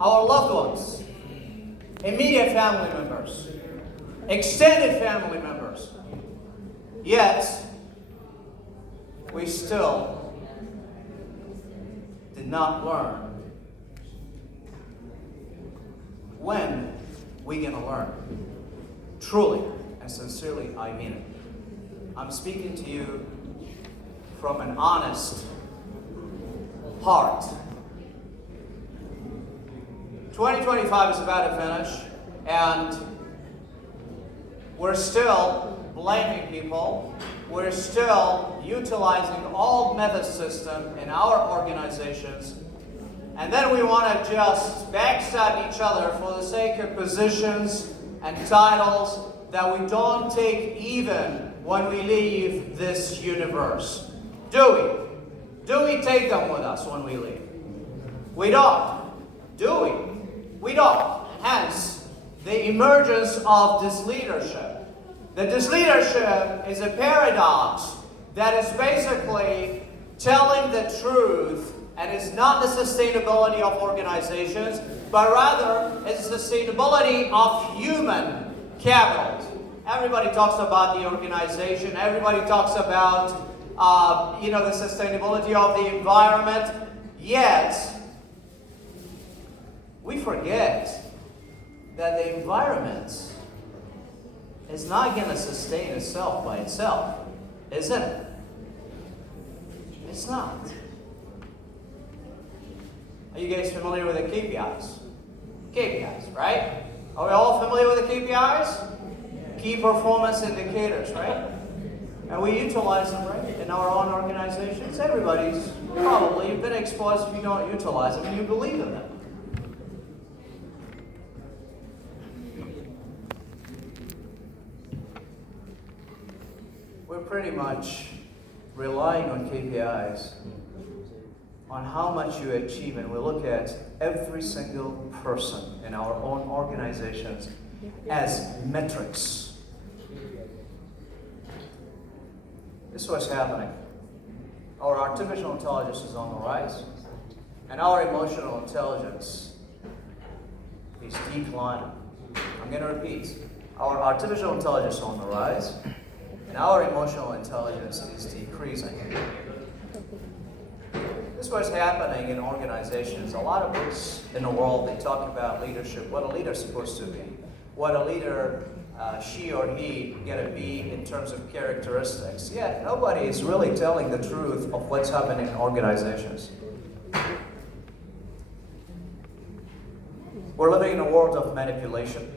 our loved ones, immediate family members, extended family members. Yet, we still did not learn. When we gonna learn? Truly and sincerely, I mean it. I'm speaking to you from an honest heart. 2025 is about to finish, and we're still blaming people. We're still utilizing old method system in our organizations, and then we want to just backstab each other for the sake of positions and titles that we don't take even when we leave this universe. Do we? Do we take them with us when we leave? We don't. Do we? We don't. Hence, the emergence of this leadership. That this leadership is a paradox that is basically telling the truth, and it's not the sustainability of organizations, but rather it's the sustainability of human capital. Everybody talks about the organization. Everybody talks about the sustainability of the environment. Yet, we forget that the environment is not going to sustain itself by itself, isn't it? It's not. Are you guys familiar with the KPIs? KPIs, right? Are we all familiar with the KPIs? Key performance indicators, right? And we utilize them, right, in our own organizations. Everybody's probably been exposed if you don't utilize them and you believe in them. We're pretty much relying on KPIs, on how much you achieve, and we look at every single person in our own organizations as metrics. This is what's happening. Our artificial intelligence is on the rise, and our emotional intelligence is declining. I'm going to repeat. Our artificial intelligence is on the rise, and our emotional intelligence is decreasing. This is what's happening in organizations. A lot of books in the world, they talk about leadership, what a leader is supposed to be, what a leader she or he gonna be in terms of characteristics. Yet nobody is really telling the truth of what's happening in organizations. We're living in a world of manipulation.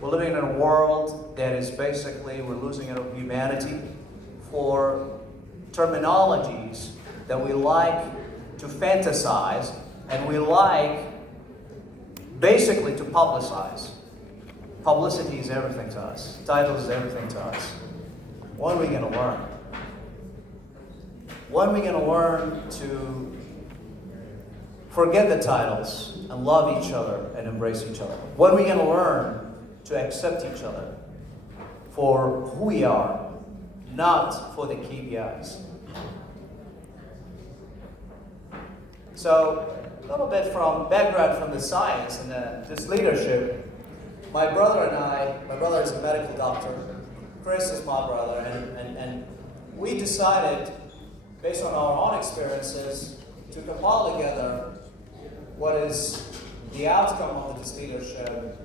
We're living in a world that is basically, we're losing our humanity for terminologies that we like to fantasize and we like basically to publicize. Publicity is everything to us. Titles is everything to us. When are we going to learn? When are we going to learn to forget the titles and love each other and embrace each other? When are we going to learn to accept each other for who we are, not for the KPIs? So, a little bit from background from the science and this leadership. My brother and I, my brother is a medical doctor, Chris is my brother, and we decided, based on our own experiences, to compile together what is the outcome of this leadership.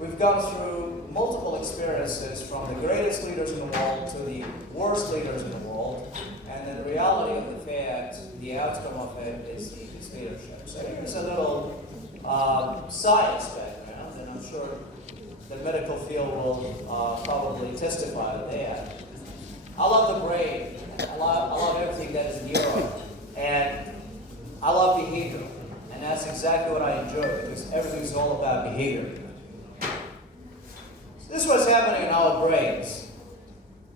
We've gone through multiple experiences, from the greatest leaders in the world to the worst leaders in the world, and the reality of the fact, the outcome of it is this leadership. So here's a little science background, and I'm sure the medical field will probably testify to that. I love the brain. I love everything that is neuro, and I love behavior, and that's exactly what I enjoy, because everything's all about behavior. This is what's happening in our brains.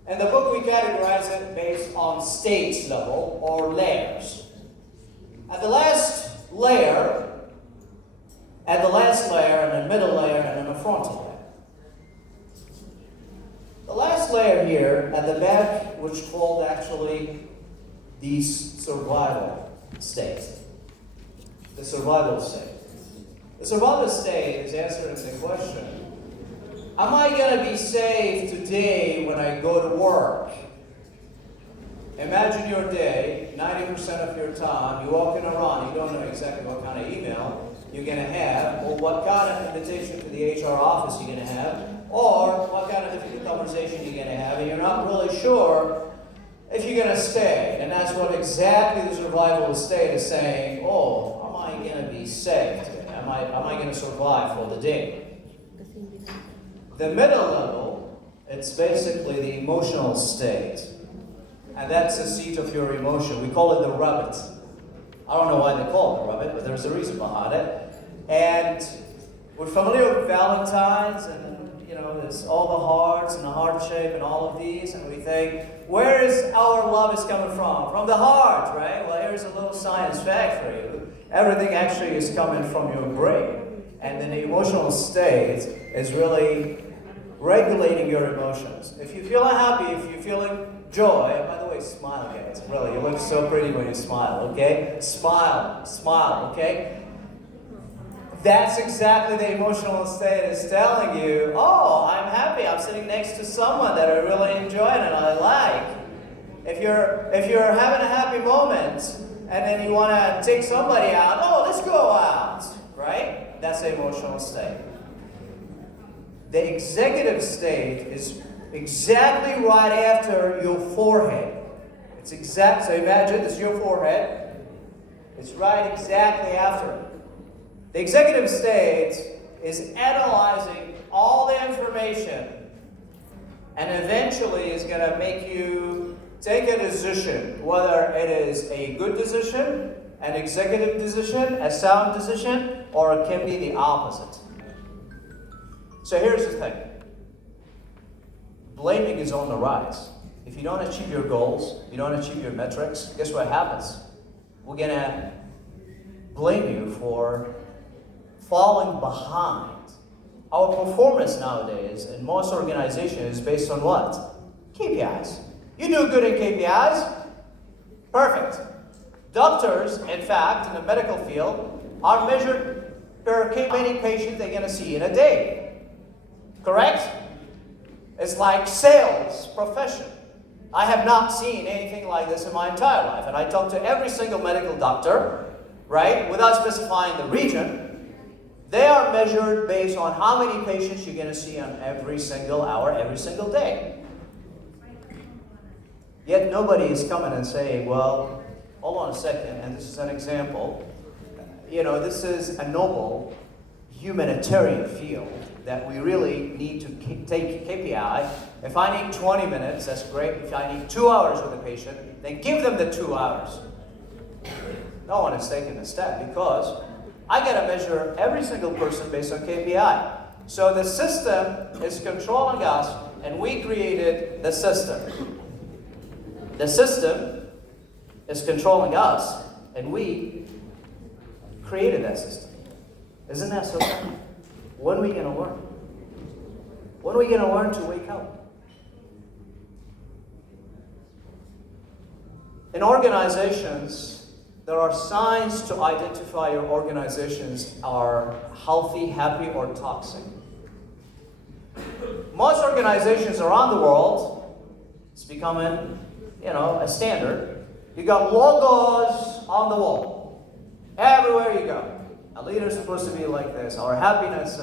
In the book, we categorize it based on stage level or layers. At the last layer, and the middle layer, and then the frontal layer. The last layer here at the back, which called actually the survival state. the survival state. The survival state is answering the question, am I going to be safe today when I go to work? Imagine your day, 90% of your time, you're walking around, you don't know exactly what kind of email you're going to have, or what kind of invitation to the HR office you're going to have, or what kind of difficult conversation you're going to have, and you're not really sure if you're going to stay. And that's what exactly the survival state is saying, oh, am I going to be safe today? Am I going to survive for the day? The middle level, it's basically the emotional state. And that's the seat of your emotion. We call it the rabbit. I don't know why they call it the rabbit, but there's a reason behind it. And we're familiar with Valentine's and there's all the hearts and the heart shape and all of these, and we think, where is our love is coming from? From the heart, right? Well, here's a little science fact for you. Everything actually is coming from your brain. And then the emotional state is really regulating your emotions. If you're feeling happy, if you're feeling joy, and by the way, smile, guys. Really, you look so pretty when you smile, okay? Smile, okay? That's exactly the emotional state is telling you, oh, I'm happy, I'm sitting next to someone that I really enjoy and I like. If you're having a happy moment and then you want to take somebody out, oh, let's go out, right? That's the emotional state. The executive state is exactly right after your forehead. It's exact, so imagine this is your forehead. It's right exactly after it. The executive state is analyzing all the information and eventually is going to make you take a decision, whether it is a good decision, an executive decision, a sound decision, or it can be the opposite. So here's the thing. Blaming is on the rise. If you don't achieve your goals, you don't achieve your metrics, guess what happens? We're going to blame you for falling behind. Our performance nowadays in most organizations is based on what? KPIs. You do good in KPIs? Perfect. Doctors, in fact, in the medical field, are measured per many patients they're going to see in a day. Correct? It's like sales profession. I have not seen anything like this in my entire life. And I talk to every single medical doctor, right, without specifying the region. They are measured based on how many patients you're going to see on every single hour, every single day. Yet nobody is coming and saying, well, hold on a second, and this is an example. This is a noble humanitarian field that we really need to take KPI. If I need 20 minutes, that's great. If I need 2 hours with a patient, then give them the 2 hours. No one is taking a step because I got to measure every single person based on KPI. So the system is controlling us, and we created the system. The system is controlling us, and we created that system. Isn't that so funny? When are we going to learn? When are we going to learn to wake up? In organizations, there are signs to identify your organizations are healthy, happy, or toxic. Most organizations around the world, it's becoming, a standard. You got logos on the wall. Everywhere you go. A leader is supposed to be like this, our happiness.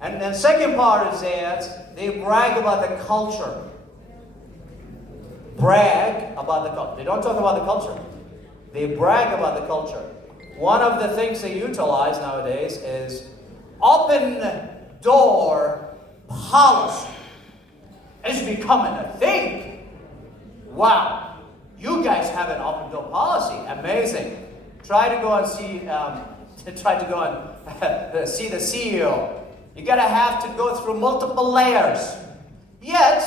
And then second part is that they brag about the culture. Brag about the culture. They don't talk about the culture. They brag about the culture. One of the things they utilize nowadays is open door policy. It's becoming a thing. Wow. You guys have an open door policy. Amazing. Try to go and see see the CEO. You're going to have to go through multiple layers. Yet,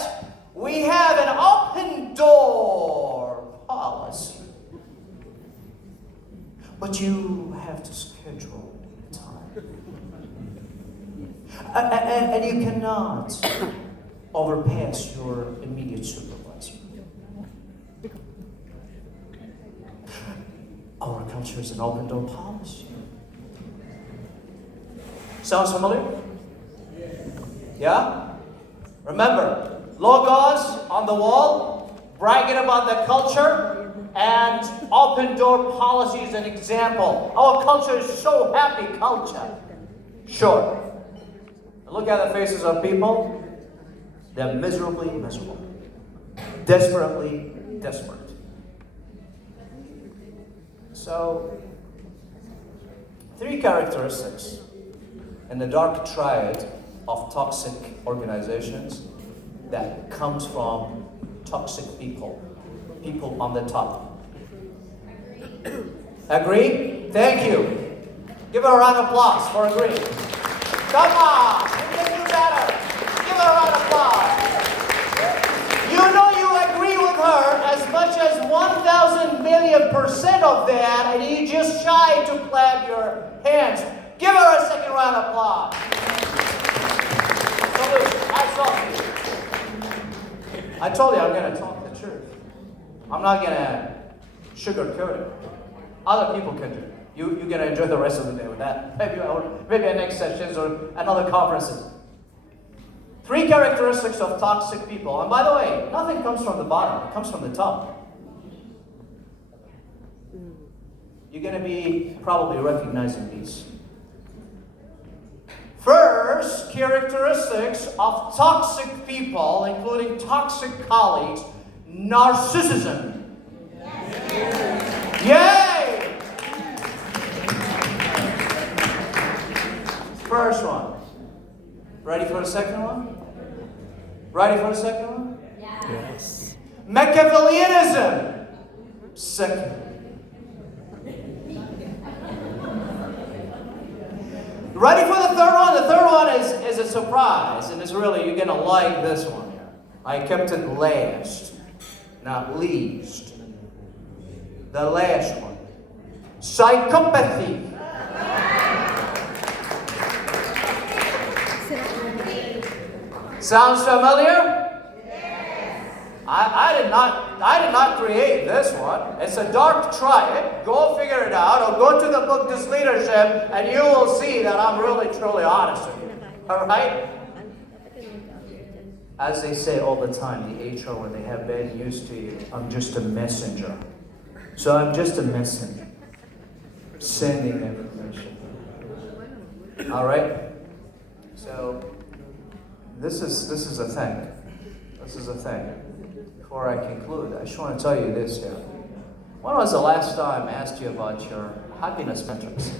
we have an open door policy. But you have to schedule time. And you cannot overpass your immediate supervisor. Our culture is an open door policy. Sounds familiar? Yeah? Remember, logos on the wall, bragging about the culture, and open door policy is an example. Our culture is so happy culture. Sure. Look at the faces of people. They're miserably miserable. Desperately desperate. So, 3 characteristics in the dark triad of toxic organizations that comes from toxic people. People on the top. Agree? Thank you. Give her a round of applause for agreeing. Come on! You can do better. Give her a round of applause. You know you agree with her as much as 1,000,000,000% of that, and you just shy to clap your hands. Give her a second round of applause. Salute. Hats off to you. I told you I'm going to talk the truth. I'm not going to sugarcoat it. Other people can do it. You're going to enjoy the rest of the day with that. Maybe at next sessions or another conferences. 3 characteristics of toxic people. And by the way, nothing comes from the bottom. It comes from the top. You're going to be probably recognizing these. First, characteristics of toxic people, including toxic colleagues, narcissism. Yay! First one. Ready for the second one? Ready for the second one? Yes. Machiavellianism. Second. Ready for the third one? The third one is a surprise, and it's really, you're going to like this one here. I kept it last, not least. The last one. Psychopathy. Sounds familiar? Yes. I did not create this one. It's a dark triad. Go figure it out, or go to the book This Leadership, and you will see that I'm really truly honest with you. All right? As they say all the time, the HR, when they have bad news to you, I'm just a messenger. So I'm just a messenger, sending information. All right? So this is a thing. This is a thing. Before I conclude, I just want to tell you this here. When was the last time I asked you about your happiness metrics?